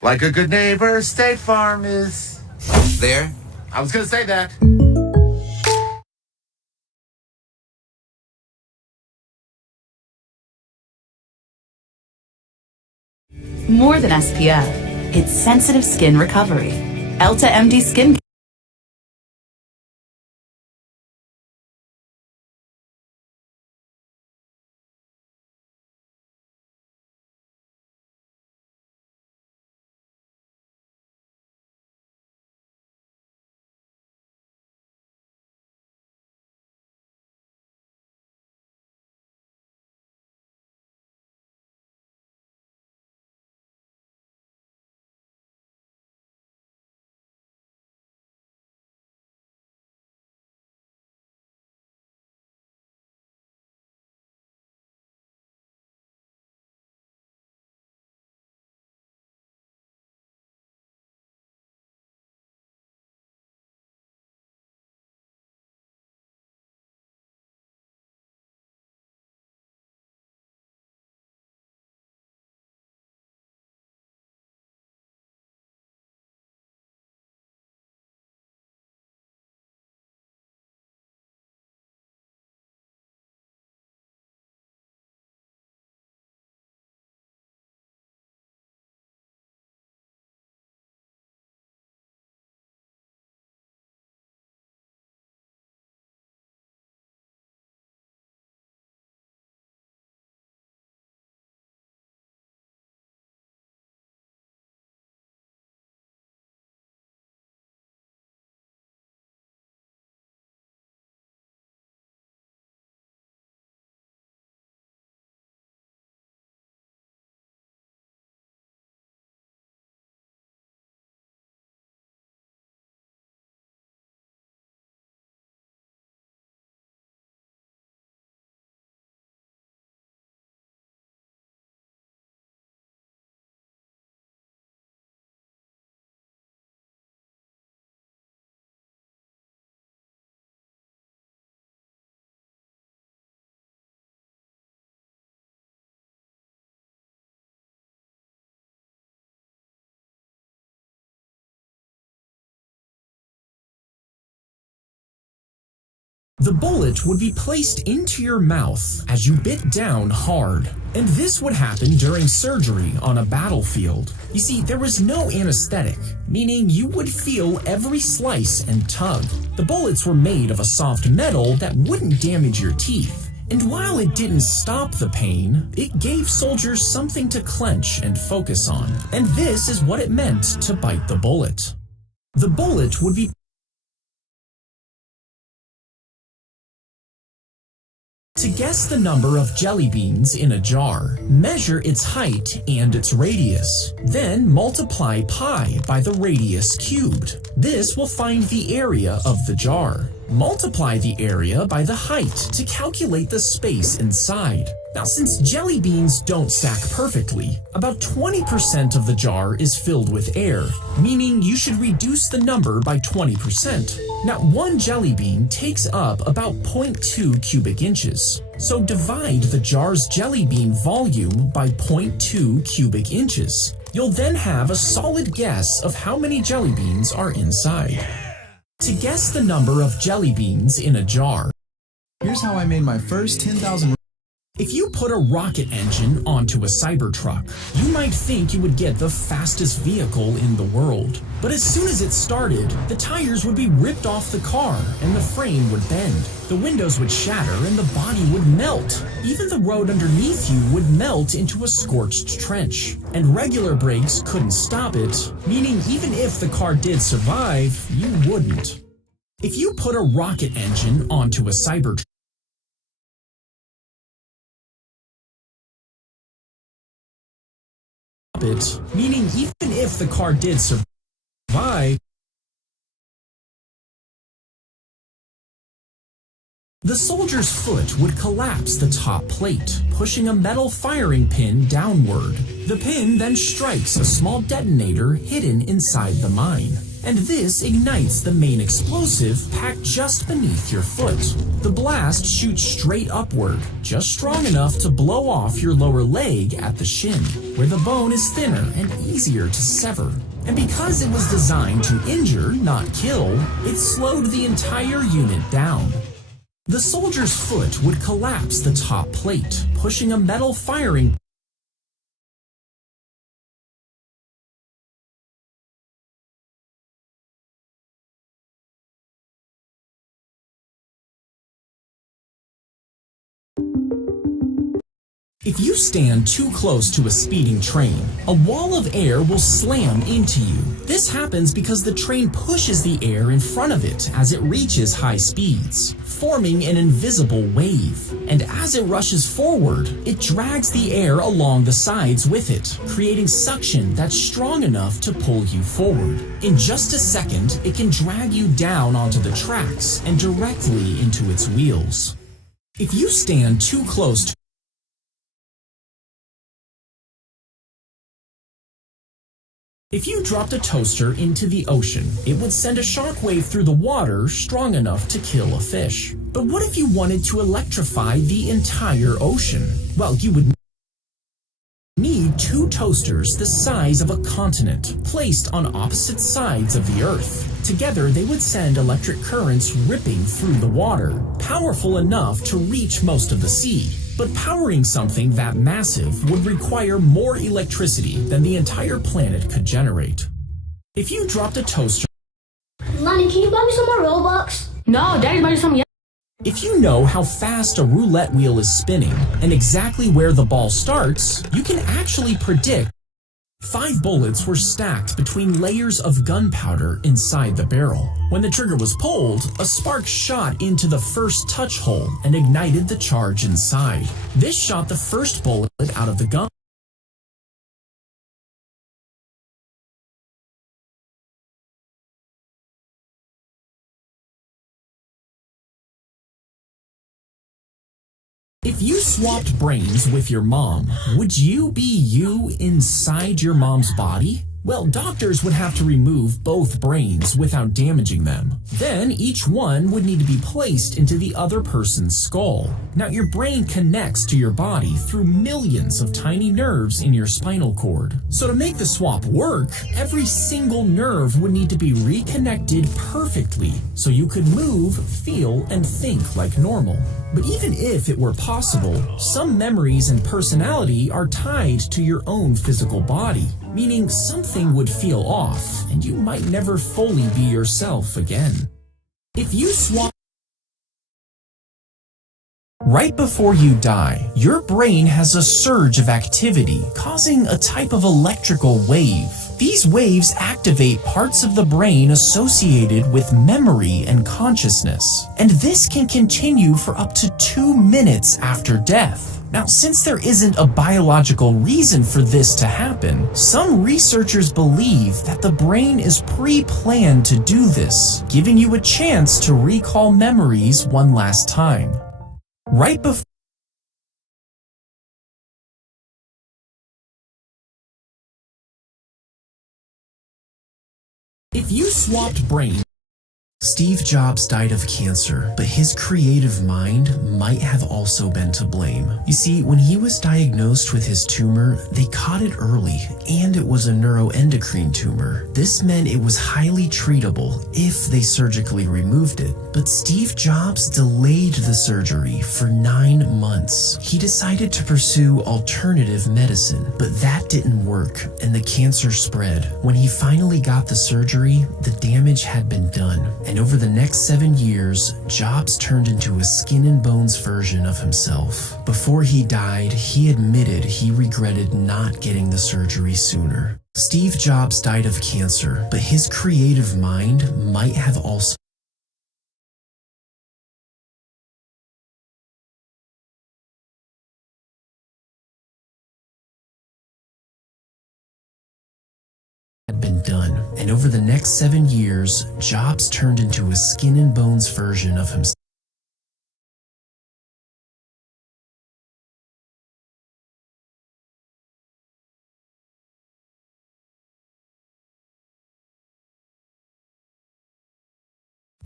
Like a good neighbor, State Farm is. There? I was gonna say that. More than SPF, it's sensitive skin recovery. Elta MD Skin. The bullet would be placed into your mouth as you bit down hard, and this would happen during surgery on a battlefield. You see, there was no anesthetic, meaning you would feel every slice and tug. The bullets were made of a soft metal that wouldn't damage your teeth, and while it didn't stop the pain, it gave soldiers something to clench and focus on, and this is what it meant to bite the bullet. The bullet would be To guess the number of jelly beans in a jar, measure its height and its radius. Then multiply pi by the radius cubed. This will find the area of the jar. Multiply the area by the height to calculate the space inside. Now, since jelly beans don't stack perfectly, about 20% of the jar is filled with air, meaning you should reduce the number by 20%. Now, one jelly bean takes up about 0.2 cubic inches. So divide the jar's jelly bean volume by 0.2 cubic inches. You'll then have a solid guess of how many jelly beans are inside. To guess the number of jelly beans in a jar, Here's how I made my first 10,000. if you put a rocket engine onto a Cybertruck, you might think you would get the fastest vehicle in the world. But as soon as it started, the tires would be ripped off the car and the frame would bend. The windows would shatter and the body would melt. Even the road underneath you would melt into a scorched trench. And regular brakes couldn't stop it, meaning even if the car did survive, you wouldn't. If you put a rocket engine onto a Cybertruck, meaning even if the car did survive, the soldier's foot would collapse the top plate, pushing a metal firing pin downward. The pin then strikes a small detonator hidden inside the mine. and this ignites the main explosive packed just beneath your foot. The blast shoots straight upward, just strong enough to blow off your lower leg at the shin, where the bone is thinner and easier to sever. And because it was designed to injure, not kill, it slowed the entire unit down. The soldier's foot would collapse the top plate, pushing a metal firing If you stand too close to a speeding train, a wall of air will slam into you. This happens because the train pushes the air in front of it as it reaches high speeds, forming an invisible wave. And as it rushes forward, it drags the air along the sides with it, creating suction that's strong enough to pull you forward. In just a second, it can drag you down onto the tracks and directly into its wheels. If you stand too close to If you dropped a toaster into the ocean, it would send a shockwave through the water strong enough to kill a fish. But what if you wanted to electrify the entire ocean? Well, you would need two toasters the size of a continent, placed on opposite sides of the Earth. Together, they would send electric currents ripping through the water, powerful enough to reach most of the sea. But powering something that massive would require more electricity than the entire planet could generate. If you dropped a toaster, Lonnie, can you buy me some more Robux? No, Daddy bought you some. if you know how fast a roulette wheel is spinning and exactly where the ball starts, you can actually predict. 5 bullets were stacked between layers of gunpowder inside the barrel. When the trigger was pulled, a spark shot into the first touch hole and ignited the charge inside. This shot the first bullet out of the gun. If you swapped brains with your mom, would you be you inside your mom's body? Well, doctors would have to remove both brains without damaging them. Then each one would need to be placed into the other person's skull. Now, your brain connects to your body through millions of tiny nerves in your spinal cord. So to make the swap work, every single nerve would need to be reconnected perfectly so you could move, feel, and think like normal. But even if it were possible, some memories and personality are tied to your own physical body, meaning something would feel off and you might never fully be yourself again. If you swap right before you die, your brain has a surge of activity, causing a type of electrical wave. These waves activate parts of the brain associated with memory and consciousness, and this can continue for up to 2 minutes after death. Now, since there isn't a biological reason for this to happen, some researchers believe that the brain is pre-planned to do this, giving you a chance to recall memories one last time. Right before If you swapped brains, Steve Jobs died of cancer, but his creative mind might have also been to blame. You see, when he was diagnosed with his tumor, they caught it early, and it was a neuroendocrine tumor. This meant it was highly treatable if they surgically removed it. But Steve Jobs delayed the surgery for 9 months. He decided to pursue alternative medicine, but that didn't work, and the cancer spread. When he finally got the surgery, the damage had been done. And over the next 7 years, Jobs turned into a skin and bones version of himself. Before he died, he admitted he regretted not getting the surgery sooner. Steve Jobs died of cancer, but his creative mind might have also been done. And over the next 7 years, Jobs turned into a skin and bones version of himself.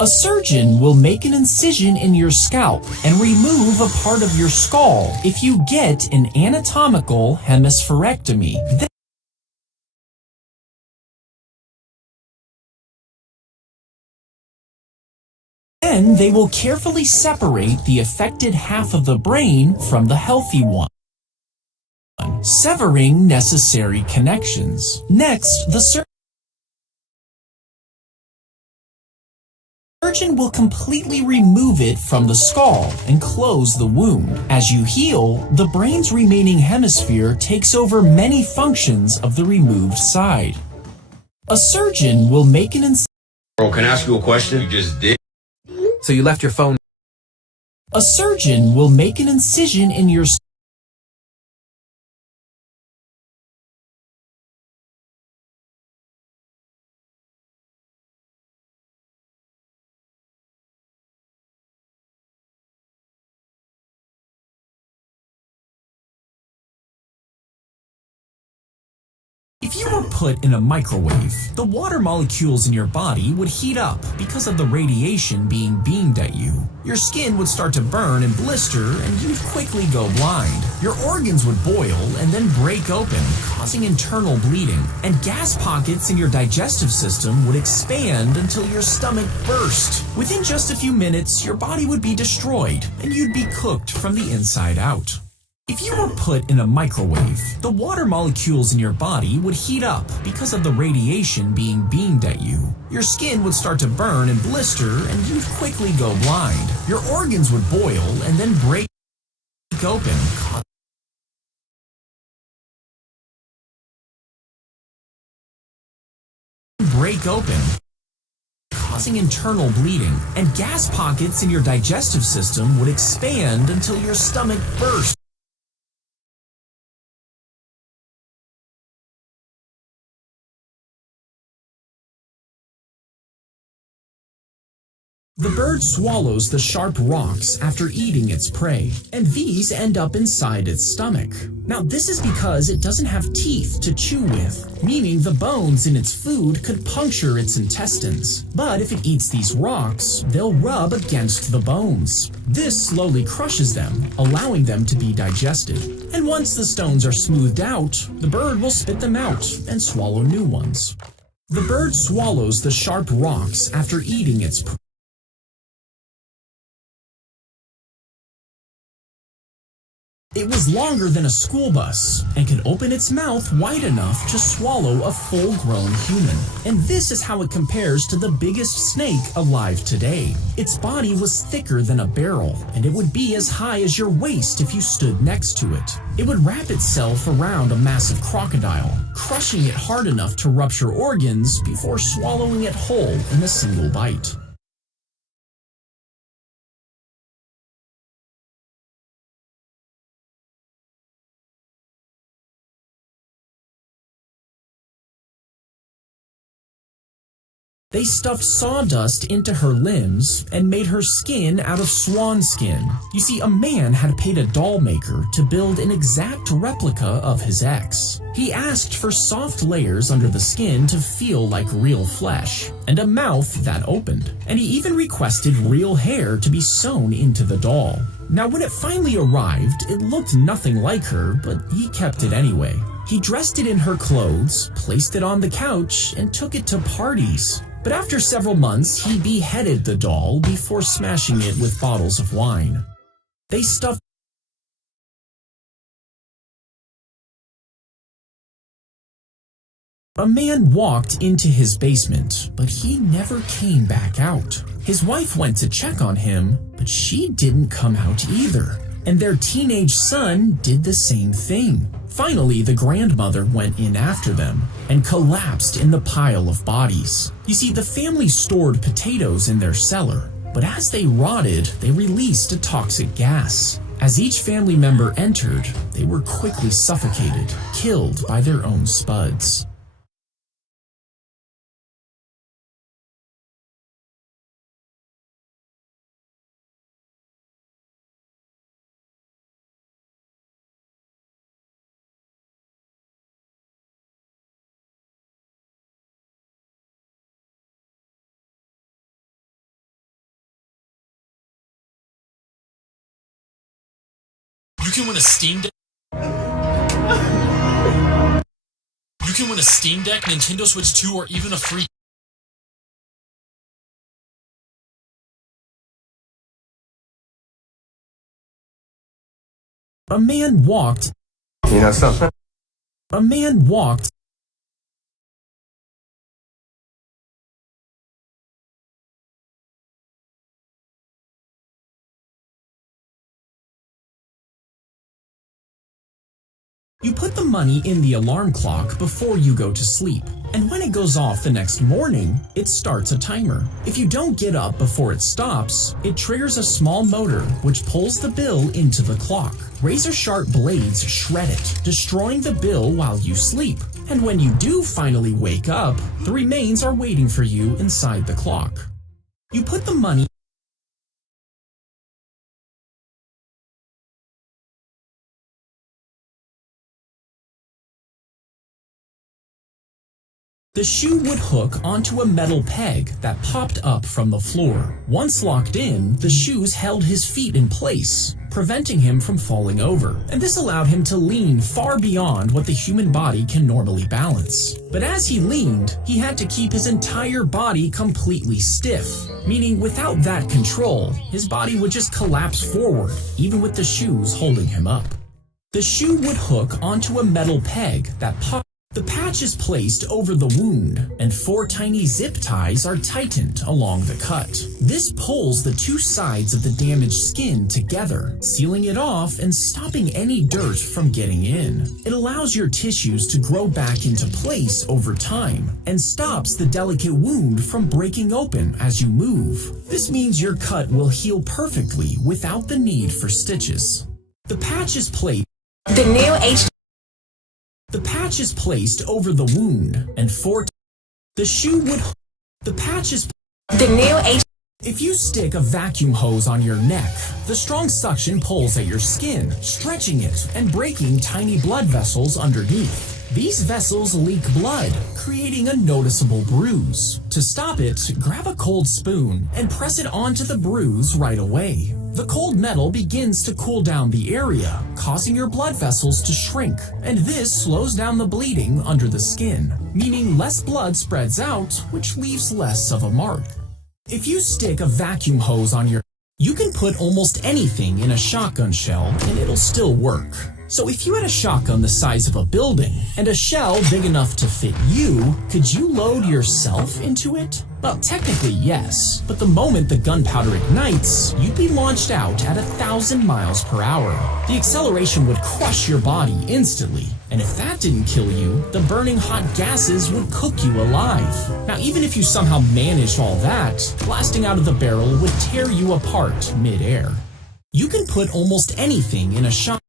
A surgeon will make an incision in your scalp and remove a part of your skull if you get an anatomical hemispherectomy. Then they will carefully separate the affected half of the brain from the healthy one, severing necessary connections. Next, the surgeon will completely remove it from the skull and close the wound. As you heal, the brain's remaining hemisphere takes over many functions of the removed side. A surgeon will make an incision. Bro, can I ask you a question? You just did. So you left your phone. A surgeon will make an incision in your If you were put in a microwave, the water molecules in your body would heat up because of the radiation being beamed at you. Your skin would start to burn and blister, and you'd quickly go blind. Your organs would boil and then break open, causing internal bleeding. And gas pockets in your digestive system would expand until your stomach burst. Within just a few minutes, your body would be destroyed, and you'd be cooked from the inside out. If you were put in a microwave, the water molecules in your body would heat up because of the radiation being beamed at you. Your skin would start to burn and blister, and you'd quickly go blind. Your organs would boil and then break open. Causing internal bleeding, and gas pockets in your digestive system would expand until your stomach burst. The bird swallows the sharp rocks after eating its prey, and these end up inside its stomach. Now, this is because it doesn't have teeth to chew with, meaning the bones in its food could puncture its intestines. But if it eats these rocks, they'll rub against the bones. This slowly crushes them, allowing them to be digested. And once the stones are smoothed out, the bird will spit them out and swallow new ones. The bird swallows the sharp rocks after eating its prey. It was longer than a school bus and could open its mouth wide enough to swallow a full-grown human. And this is how it compares to the biggest snake alive today. Its body was thicker than a barrel, and it would be as high as your waist if you stood next to it. It would wrap itself around a massive crocodile, crushing it hard enough to rupture organs before swallowing it whole in a single bite. They stuffed sawdust into her limbs and made her skin out of swan skin. You see, a man had paid a doll maker to build an exact replica of his ex. He asked for soft layers under the skin to feel like real flesh, and a mouth that opened. And he even requested real hair to be sewn into the doll. Now, when it finally arrived, it looked nothing like her, but he kept it anyway. He dressed it in her clothes, placed it on the couch, and took it to parties. But after several months, he beheaded the doll before smashing it with bottles of wine. They stuffed A man walked into his basement, but he never came back out. His wife went to check on him, but she didn't come out either. And their teenage son did the same thing. Finally, the grandmother went in after them and collapsed in the pile of bodies. You see, the family stored potatoes in their cellar, but as they rotted, they released a toxic gas. As each family member entered, they were quickly suffocated, killed by their own spuds. You can win a Steam Deck. You can win a Steam Deck, Nintendo Switch 2, or even a free. A man walked. You know something? A man walked. You put the money in the alarm clock before you go to sleep, and when it goes off the next morning, it starts a timer. If you don't get up before it stops, it triggers a small motor which pulls the bill into the clock. Razor-sharp blades shred it, destroying the bill while you sleep. And when you do finally wake up, the remains are waiting for you inside the clock. You put the money. The shoe would hook onto a metal peg that popped up from the floor. Once locked in, the shoes held his feet in place, preventing him from falling over, and this allowed him to lean far beyond what the human body can normally balance. But as he leaned, he had to keep his entire body completely stiff, meaning without that control, his body would just collapse forward, even with the shoes holding him up. The shoe would hook onto a metal peg that popped. The patch is placed over the wound, and 4 tiny zip ties are tightened along the cut. This pulls the 2 sides of the damaged skin together, sealing it off and stopping any dirt from getting in. It allows your tissues to grow back into place over time, and stops the delicate wound from breaking open as you move. This means your cut will heal perfectly without the need for stitches. The patch is placed. The patch is placed over the wound, and the shoe would. The patch is. If you stick a vacuum hose on your neck, the strong suction pulls at your skin, stretching it and breaking tiny blood vessels underneath. These vessels leak blood, creating a noticeable bruise. To stop it, grab a cold spoon and press it onto the bruise right away. The cold metal begins to cool down the area, causing your blood vessels to shrink, and this slows down the bleeding under the skin, meaning less blood spreads out, which leaves less of a mark. If you stick a vacuum hose on your, you can put almost anything in a shotgun shell and it'll still work. So if you had a shotgun the size of a building and a shell big enough to fit you, could you load yourself into it? Well, technically yes, but the moment the gunpowder ignites, you'd be launched out at 1,000 miles per hour. The acceleration would crush your body instantly, and if that didn't kill you, the burning hot gases would cook you alive. Now, even if you somehow managed all that, blasting out of the barrel would tear you apart mid-air. You can put almost anything in a shotgun.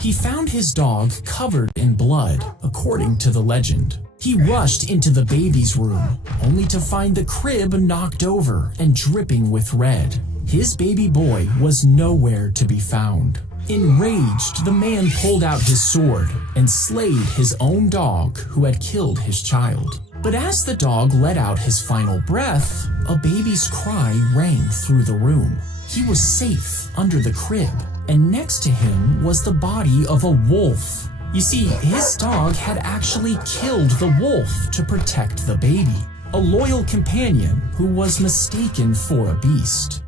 He found his dog covered in blood, according to the legend. He rushed into the baby's room, only to find the crib knocked over and dripping with red. His baby boy was nowhere to be found. Enraged, the man pulled out his sword and slayed his own dog who had killed his child. But as the dog let out his final breath, a baby's cry rang through the room. He was safe under the crib, and next to him was the body of a wolf. You see, his dog had actually killed the wolf to protect the baby, a loyal companion who was mistaken for a beast.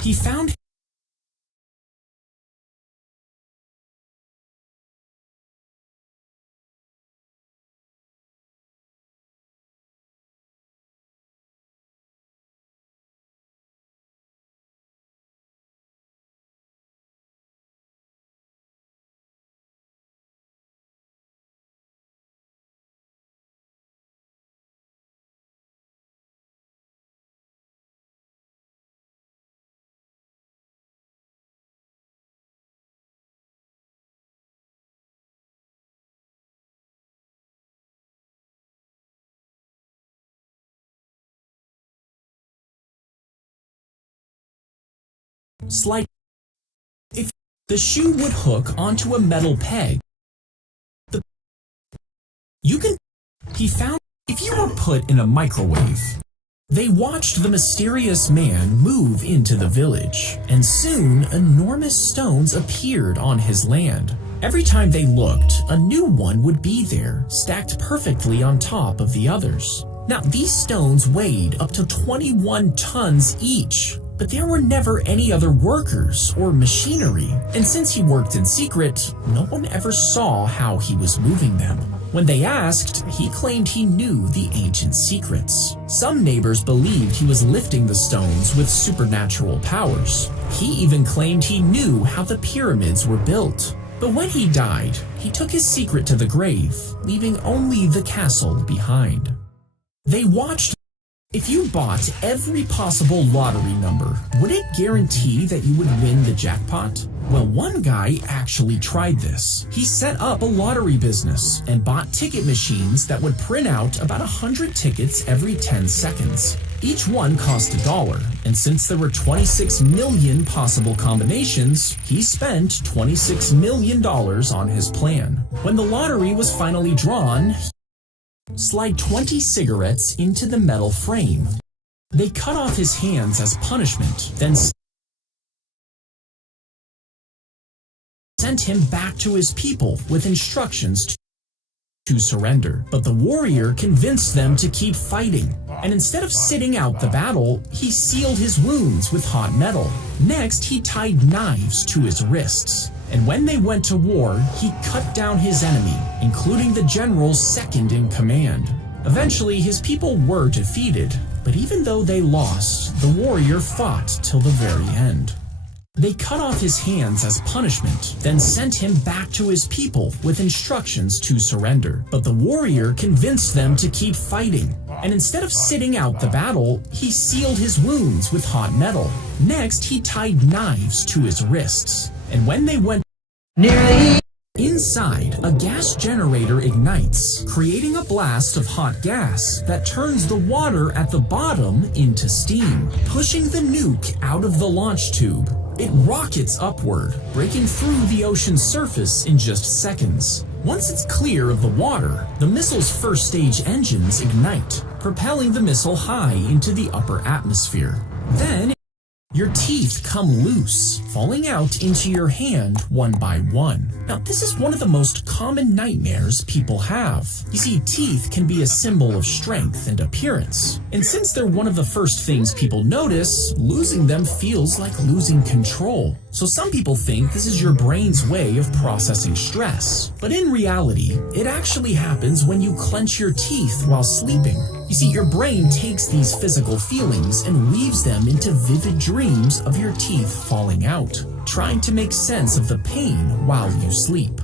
He found slight. If the shoe would hook onto a metal peg, you can. He found if you were put in a microwave, They watched the mysterious man move into the village, and soon enormous stones appeared on his land. Every time they looked, a new one would be there, stacked perfectly on top of the others. Now, these stones weighed up to 21 tons each, but there were never any other workers or machinery, and since he worked in secret, no one ever saw how he was moving them. When they asked, he claimed he knew the ancient secrets. Some neighbors believed he was lifting the stones with supernatural powers. He even claimed he knew how the pyramids were built. But when he died, he took his secret to the grave, leaving only the castle behind. They watched. If you bought every possible lottery number, would it guarantee that you would win the jackpot? Well, one guy actually tried this. He set up a lottery business and bought ticket machines that would print out about 100 tickets every 10 seconds. Each one cost $1, and since there were 26 million possible combinations, he spent $26 million on his plan. When the lottery was finally drawn, slide 20 cigarettes into the metal frame. They cut off his hands as punishment, then sent him back to his people with instructions to surrender. But the warrior convinced them to keep fighting, and instead of sitting out the battle, he sealed his wounds with hot metal. Next, he tied knives to his wrists. And when they went to war, he cut down his enemy, including the general's second in command. Eventually, his people were defeated, but even though they lost, the warrior fought till the very end. They cut off his hands as punishment, then sent him back to his people with instructions to surrender. But the warrior convinced them to keep fighting, and instead of sitting out the battle, he sealed his wounds with hot metal. Next, he tied knives to his wrists. And when they went nearly inside, a gas generator ignites, creating a blast of hot gas that turns the water at the bottom into steam, pushing the nuke out of the launch tube. It rockets upward, breaking through the ocean's surface in just seconds. Once it's clear of the water, the missile's first stage engines ignite, propelling the missile high into the upper atmosphere. Then your teeth come loose, falling out into your hand one by one. Now, this is one of the most common nightmares people have. You see, teeth can be a symbol of strength and appearance. And since they're one of the first things people notice, losing them feels like losing control. So some people think this is your brain's way of processing stress. But in reality, it actually happens when you clench your teeth while sleeping. You see, your brain takes these physical feelings and weaves them into vivid dreams of your teeth falling out, trying to make sense of the pain while you sleep.